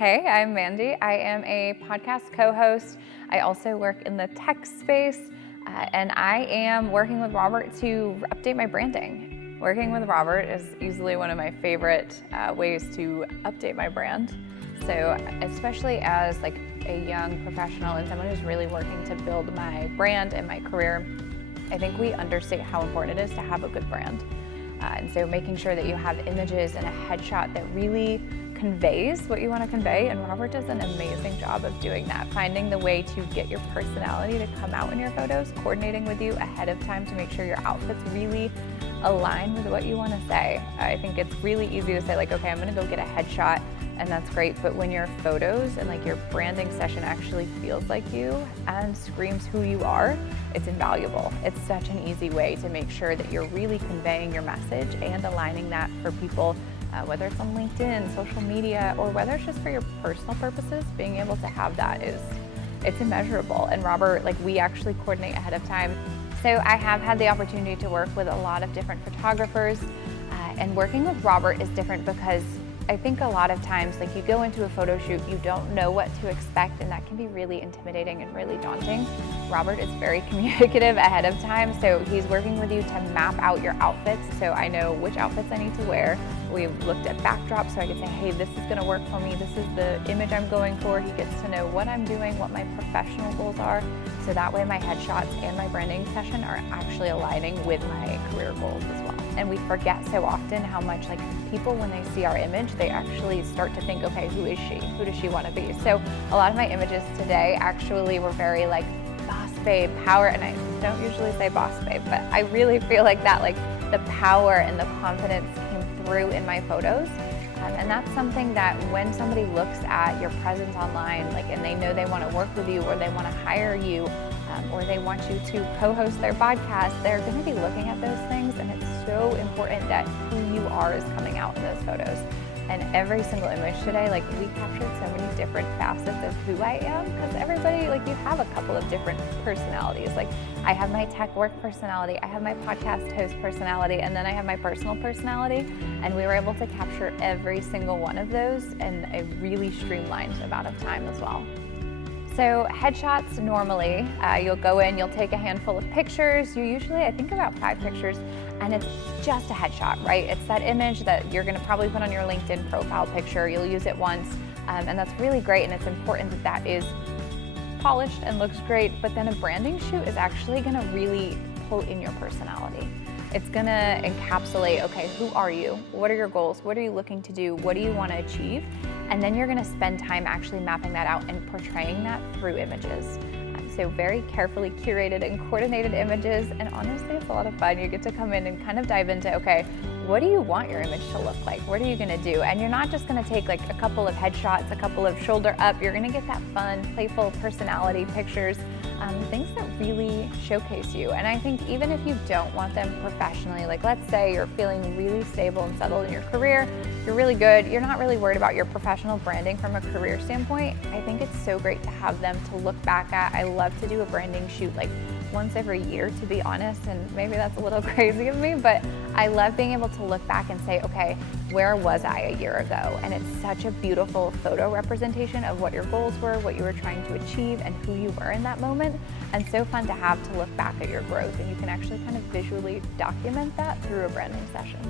Hey, I'm Mandy. I am a podcast co-host. I also work in the tech space, and I am working with Robert to update my branding. Working with Robert is easily one of my favorite ways to update my brand. So especially as like a young professional and someone who's really working to build my brand and my career, I think we understate how important it is to have a good brand. And so making sure that you have images and a headshot that really conveys what you want to convey, and Robert does an amazing job of doing that, finding the way to get your personality to come out in your photos, coordinating with you ahead of time to make sure your outfits really align with what you want to say. I think it's really easy to say like, okay, I'm going to go get a headshot, and that's great, but when your photos and like your branding session actually feels like you and screams who you are, it's invaluable. It's such an easy way to make sure that you're really conveying your message and aligning that for people, whether it's on LinkedIn, social media, or whether it's just for your personal purposes. Being able to have that it's immeasurable. And Robert, like, we actually coordinate ahead of time. So I have had the opportunity to work with a lot of different photographers, and working with Robert is different because I think a lot of times, like, you go into a photo shoot, you don't know what to expect, and that can be really intimidating and really daunting. Robert is very communicative ahead of time, so he's working with you to map out your outfits, so I know which outfits I need to wear. We've looked at backdrops, so I can say, hey, this is gonna work for me, this is the image I'm going for. He gets to know what I'm doing, what my professional goals are, so that way my headshots and my branding session are actually aligning with my career goals as well. And we forget so often how much, like, people, when they see our image, they actually start to think, okay, who is she? Who does she want to be? So a lot of my images today actually were very like boss babe, power, and I don't usually say boss babe, but I really feel like that, like, the power and the confidence came through in my photos. And that's something that when somebody looks at your presence online, like, and they know they want to work with you, or they want to hire you, or they want you to co-host their podcast, they're going to be looking at those things, and it's so important that who you are is coming out in those photos. And every single image today, like, we captured so many different facets of who I am, because everybody, like, you have a couple of different personalities. Like, I have my tech work personality, I have my podcast host personality, and then I have my personal personality, and we were able to capture every single one of those in a really streamlined amount of time as well. So headshots, normally, you'll go in, you'll take a handful of pictures. You usually, I think, about 5 pictures, and it's just a headshot, right? It's that image that you're gonna probably put on your LinkedIn profile picture. You'll use it once, and that's really great, and it's important that that is polished and looks great, but then a branding shoot is actually gonna really pull in your personality. It's gonna encapsulate, okay, who are you? What are your goals? What are you looking to do? What do you wanna achieve? And then you're gonna spend time actually mapping that out and portraying that through images. So very carefully curated and coordinated images, and honestly, it's a lot of fun. You get to come in and kind of dive into, okay, what do you want your image to look like? What are you gonna do? And you're not just gonna take like a couple of headshots, a couple of shoulder up. You're gonna get that fun, playful personality pictures, things that really showcase you. And I think even if you don't want them professionally, like, let's say you're feeling really stable and settled in your career, you're really good, you're not really worried about your professional branding from a career standpoint, I think it's so great to have them to look back at. I love to do a branding shoot like once every year, to be honest, and maybe that's a little crazy of me, but I love being able to look back and say, okay, where was I a year ago? And it's such a beautiful photo representation of what your goals were, what you were trying to achieve, and who you were in that moment. And so fun to have to look back at your growth, and you can actually kind of visually document that through a branding session.